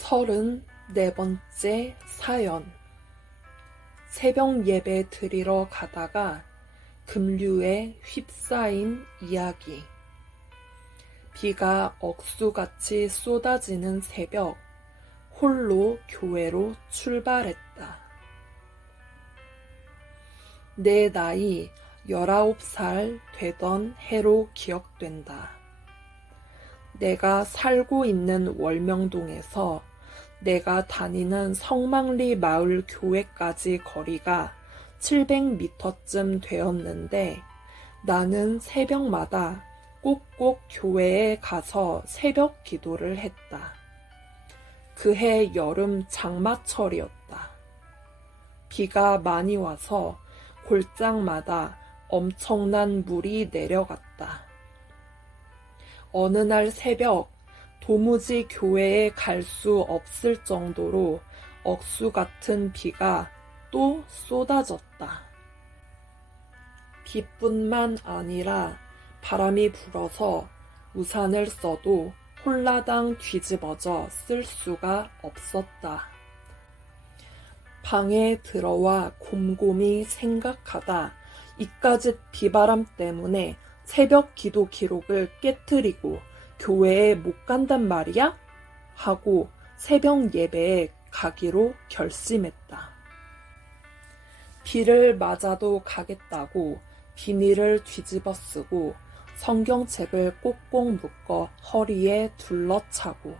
34번째 사연. 새벽 예배 드리러 가다가 급류에 휩싸인 이야기. 비가 억수같이 쏟아지는 새벽, 홀로 교회로 출발했다. 내 나이 19살 되던 해로 기억된다. 내가 살고 있는 월명동에서 내가 다니는 성망리 마을 교회까지 거리가 700m쯤 되었는데 나는 새벽마다 꼭꼭 교회에 가서 새벽 기도를 했다. 그해 여름 장마철이었다. 비가 많이 와서 골장마다 엄청난 물이 내려갔다. 어느 날 새벽 도무지 교회에 갈 수 없을 정도로 억수 같은 비가 또 쏟아졌다. 비뿐만 아니라 바람이 불어서 우산을 써도 홀라당 뒤집어져 쓸 수가 없었다. 방에 들어와 곰곰이 생각하다 이까짓 비바람 때문에 새벽 기도 기록을 깨트리고 교회에 못 간단 말이야? 하고 새벽 예배에 가기로 결심했다. 비를 맞아도 가겠다고 비닐을 뒤집어 쓰고 성경책을 꼭꼭 묶어 허리에 둘러차고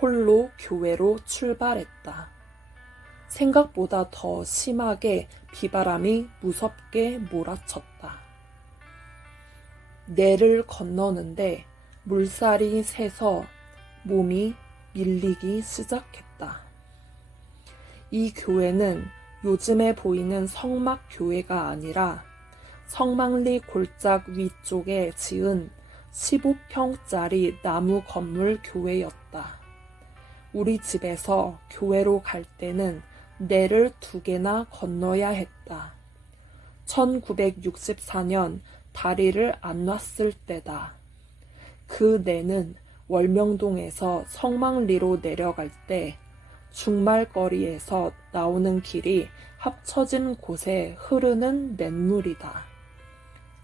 홀로 교회로 출발했다. 생각보다 더 심하게 비바람이 무섭게 몰아쳤다. 내를 건너는데 물살이 세서 몸이 밀리기 시작했다. 이 교회는 요즘에 보이는 성막교회가 아니라 성망리 골짝 위쪽에 지은 15평짜리 나무 건물 교회였다. 우리 집에서 교회로 갈 때는 내를 2개나 건너야 했다. 1964년 다리를 안 놨을 때다. 그 내는 월명동에서 성망리로 내려갈 때 중말거리에서 나오는 길이 합쳐진 곳에 흐르는 냇물이다.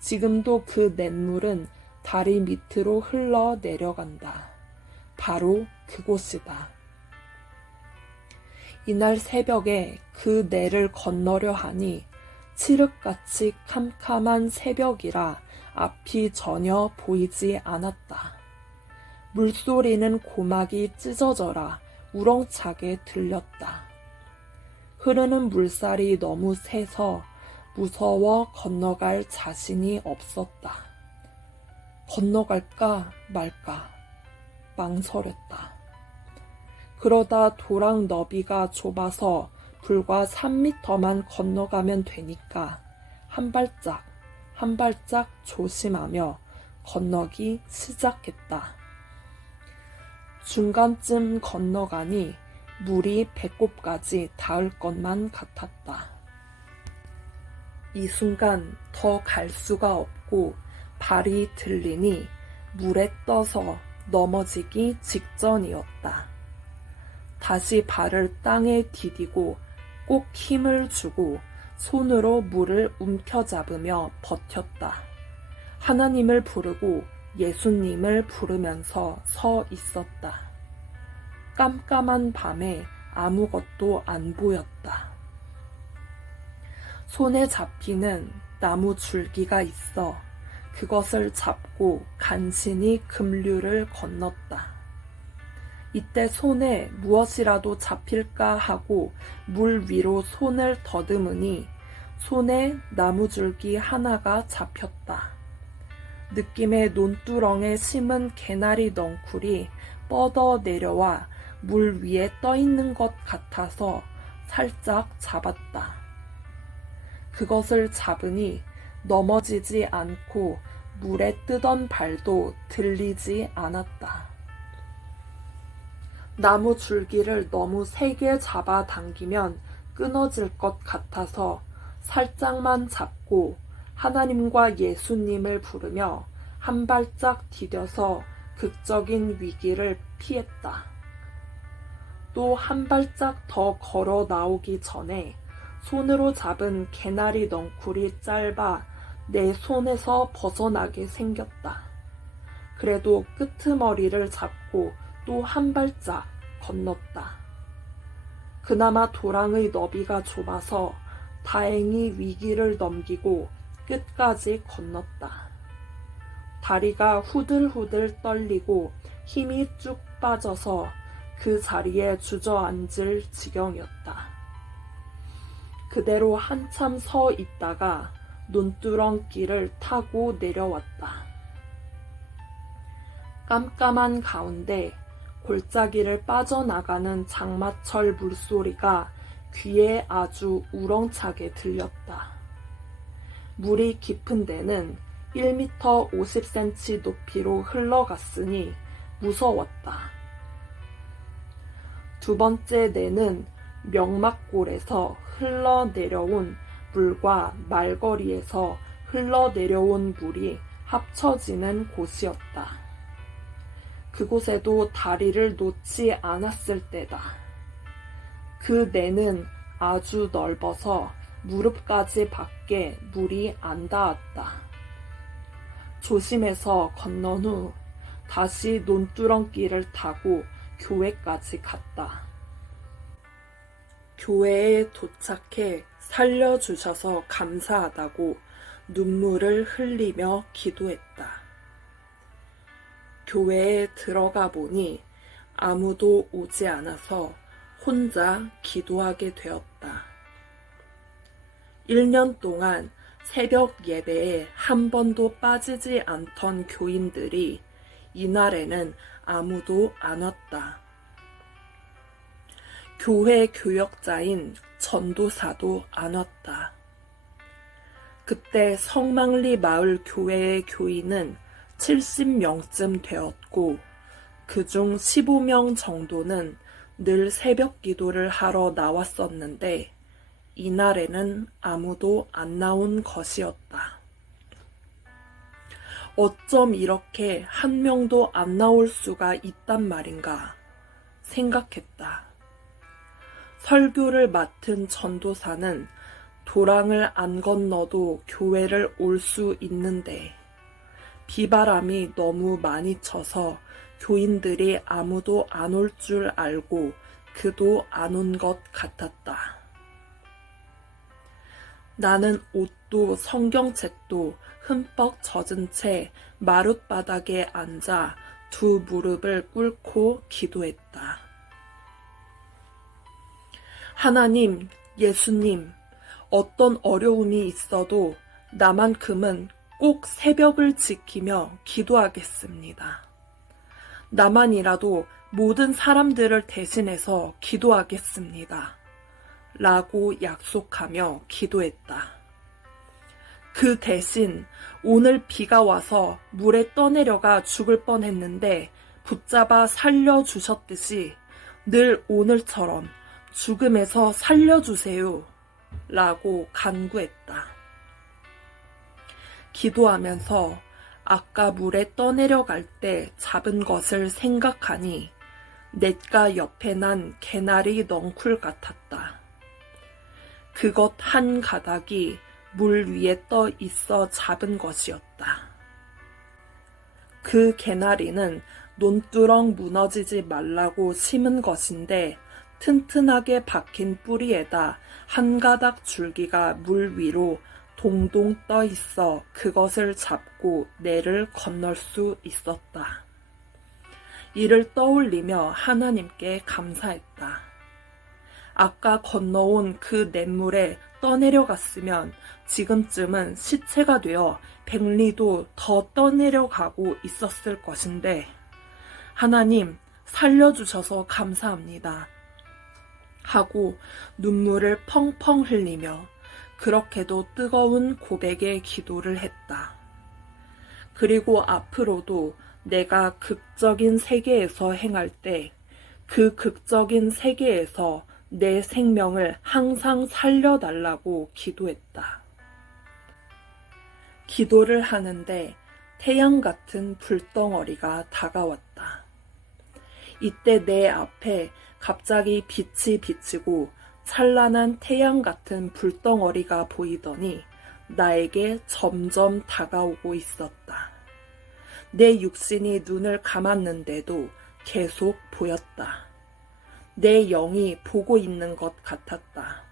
지금도 그 냇물은 다리 밑으로 흘러 내려간다. 바로 그곳이다. 이날 새벽에 그 내를 건너려 하니 칠흑같이 캄캄한 새벽이라 앞이 전혀 보이지 않았다. 물소리는 고막이 찢어져라 우렁차게 들렸다. 흐르는 물살이 너무 세서 무서워 건너갈 자신이 없었다. 건너갈까 말까 망설였다. 그러다 도랑 너비가 좁아서 불과 3m만 건너가면 되니까 한 발짝 한 발짝 조심하며 건너기 시작했다. 중간쯤 건너가니 물이 배꼽까지 닿을 것만 같았다. 이 순간 더 갈 수가 없고 발이 들리니 물에 떠서 넘어지기 직전이었다. 다시 발을 땅에 디디고 꼭 힘을 주고 손으로 물을 움켜잡으며 버텼다. 하나님을 부르고 예수님을 부르면서 서 있었다. 깜깜한 밤에 아무것도 안 보였다. 손에 잡히는 나무 줄기가 있어 그것을 잡고 간신히 급류를 건넜다. 이때 손에 무엇이라도 잡힐까 하고 물 위로 손을 더듬으니 손에 나무줄기 하나가 잡혔다. 느낌에 논두렁에 심은 개나리 넝쿨이 뻗어 내려와 물 위에 떠 있는 것 같아서 살짝 잡았다. 그것을 잡으니 넘어지지 않고 물에 뜨던 발도 들리지 않았다. 나무 줄기를 너무 세게 잡아당기면 끊어질 것 같아서 살짝만 잡고 하나님과 예수님을 부르며 한 발짝 디뎌서 극적인 위기를 피했다. 또 한 발짝 더 걸어 나오기 전에 손으로 잡은 개나리 넝쿨이 짧아 내 손에서 벗어나게 생겼다. 그래도 끄트머리를 잡고 또 한 발짝 건넜다. 그나마 도랑의 너비가 좁아서 다행히 위기를 넘기고 끝까지 건넜다. 다리가 후들후들 떨리고 힘이 쭉 빠져서 그 자리에 주저앉을 지경이었다. 그대로 한참 서 있다가 논두렁길을 타고 내려왔다. 깜깜한 가운데 골짜기를 빠져나가는 장마철 물소리가 귀에 아주 우렁차게 들렸다. 물이 깊은 데는 1m 50cm 높이로 흘러갔으니 무서웠다. 두 번째 내는 명막골에서 흘러내려온 물과 말거리에서 흘러내려온 물이 합쳐지는 곳이었다. 그곳에도 다리를 놓지 않았을 때다. 그 내는 아주 넓어서 무릎까지 밖에 물이 안 닿았다. 조심해서 건넌 후 다시 논두렁길을 타고 교회까지 갔다. 교회에 도착해 살려주셔서 감사하다고 눈물을 흘리며 기도했다. 교회에 들어가 보니 아무도 오지 않아서 혼자 기도하게 되었다. 1년 동안 새벽 예배에 한 번도 빠지지 않던 교인들이 이날에는 아무도 안 왔다. 교회 교역자인 전도사도 안 왔다. 그때 성망리 마을 교회의 교인은 70명쯤 되었고 그중 15명 정도는 늘 새벽 기도를 하러 나왔었는데 이날에는 아무도 안 나온 것이었다. 어쩜 이렇게 한 명도 안 나올 수가 있단 말인가 생각했다. 설교를 맡은 전도사는 도랑을 안 건너도 교회를 올 수 있는데 비바람이 너무 많이 쳐서 교인들이 아무도 안 올 줄 알고 그도 안 온 것 같았다. 나는 옷도 성경책도 흠뻑 젖은 채 마룻바닥에 앉아 두 무릎을 꿇고 기도했다. 하나님, 예수님, 어떤 어려움이 있어도 나만큼은 꼭 새벽을 지키며 기도하겠습니다. 나만이라도 모든 사람들을 대신해서 기도하겠습니다. 라고 약속하며 기도했다. 그 대신 오늘 비가 와서 물에 떠내려가 죽을 뻔했는데 붙잡아 살려주셨듯이 늘 오늘처럼 죽음에서 살려주세요. 라고 간구했다. 기도하면서 아까 물에 떠내려갈 때 잡은 것을 생각하니 냇가 옆에 난 개나리 넝쿨 같았다. 그것 한 가닥이 물 위에 떠 있어 잡은 것이었다. 그 개나리는 논두렁 무너지지 말라고 심은 것인데 튼튼하게 박힌 뿌리에다 한 가닥 줄기가 물 위로 동동 떠 있어 그것을 잡고 내를 건널 수 있었다. 이를 떠올리며 하나님께 감사했다. 아까 건너온 그 냇물에 떠내려갔으면 지금쯤은 시체가 되어 백리도 더 떠내려가고 있었을 것인데 하나님 살려주셔서 감사합니다. 하고 눈물을 펑펑 흘리며 그렇게도 뜨거운 고백의 기도를 했다. 그리고 앞으로도 내가 극적인 세계에서 행할 때 그 극적인 세계에서 내 생명을 항상 살려달라고 기도했다. 기도를 하는데 태양 같은 불덩어리가 다가왔다. 이때 내 앞에 갑자기 빛이 비치고 찬란한 태양 같은 불덩어리가 보이더니 나에게 점점 다가오고 있었다. 내 육신이 눈을 감았는데도 계속 보였다. 내 영이 보고 있는 것 같았다.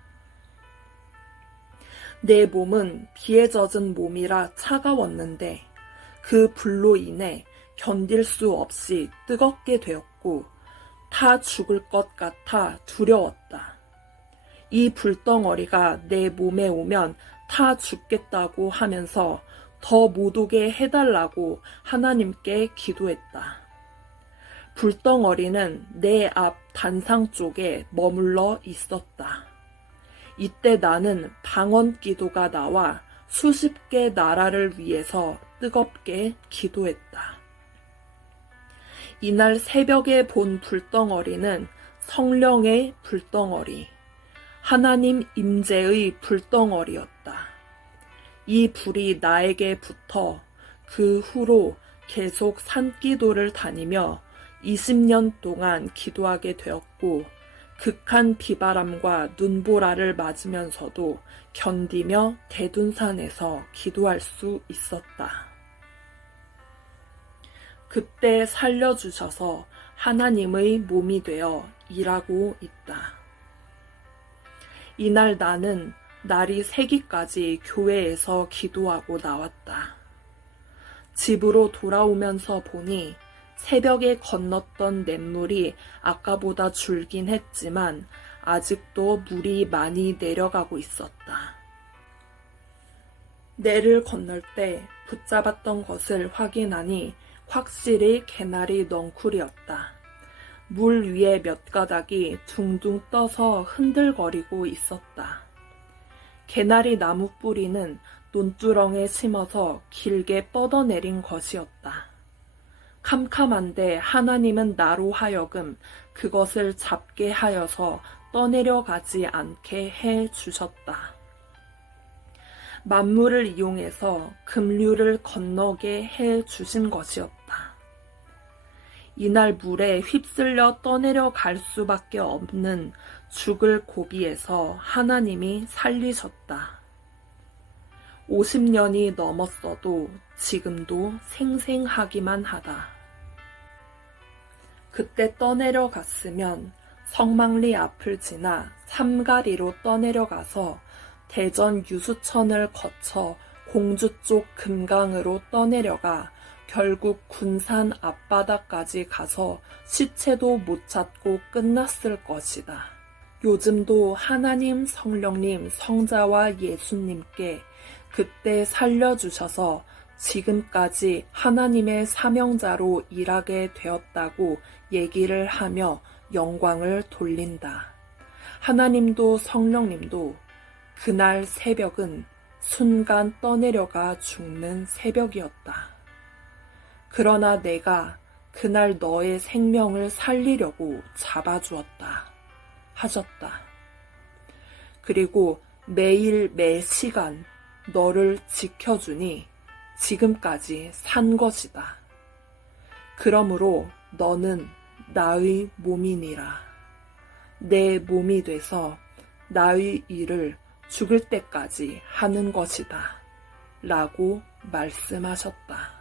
내 몸은 비에 젖은 몸이라 차가웠는데 그 불로 인해 견딜 수 없이 뜨겁게 되었고 타 죽을 것 같아 두려웠다. 이 불덩어리가 내 몸에 오면 타 죽겠다고 하면서 더 못 오게 해달라고 하나님께 기도했다. 불덩어리는 내 앞 단상 쪽에 머물러 있었다. 이때 나는 방언 기도가 나와 수십 개 나라를 위해서 뜨겁게 기도했다. 이날 새벽에 본 불덩어리는 성령의 불덩어리, 하나님 임재의 불덩어리였다. 이 불이 나에게 붙어 그 후로 계속 산기도를 다니며 20년 동안 기도하게 되었고 극한 비바람과 눈보라를 맞으면서도 견디며 대둔산에서 기도할 수 있었다. 그때 살려주셔서 하나님의 몸이 되어 일하고 있다. 이날 나는 날이 새기까지 교회에서 기도하고 나왔다. 집으로 돌아오면서 보니 새벽에 건넜던 냇물이 아까보다 줄긴 했지만 아직도 물이 많이 내려가고 있었다. 내를 건널 때 붙잡았던 것을 확인하니 확실히 개나리 넝쿨이었다. 물 위에 몇 가닥이 둥둥 떠서 흔들거리고 있었다. 개나리 나무 뿌리는 논두렁에 심어서 길게 뻗어내린 것이었다. 캄캄한데 하나님은 나로 하여금 그것을 잡게 하여서 떠내려가지 않게 해 주셨다. 만물을 이용해서 급류를 건너게 해 주신 것이었다. 이날 물에 휩쓸려 떠내려갈 수밖에 없는 죽을 고비에서 하나님이 살리셨다. 50년이 넘었어도 지금도 생생하기만 하다. 그때 떠내려갔으면 성망리 앞을 지나 삼가리로 떠내려가서 대전 유수천을 거쳐 공주 쪽 금강으로 떠내려가 결국 군산 앞바다까지 가서 시체도 못 찾고 끝났을 것이다. 요즘도 하나님, 성령님, 성자와 예수님께 그때 살려주셔서 지금까지 하나님의 사명자로 일하게 되었다고 얘기를 하며 영광을 돌린다. 하나님도 성령님도 그날 새벽은 순간 떠내려가 죽는 새벽이었다. 그러나 내가 그날 너의 생명을 살리려고 잡아주었다. 하셨다. 그리고 매일 매 시간 너를 지켜주니 지금까지 산 것이다. 그러므로 너는 나의 몸이니라. 내 몸이 돼서 나의 일을 죽을 때까지 하는 것이다. 라고 말씀하셨다.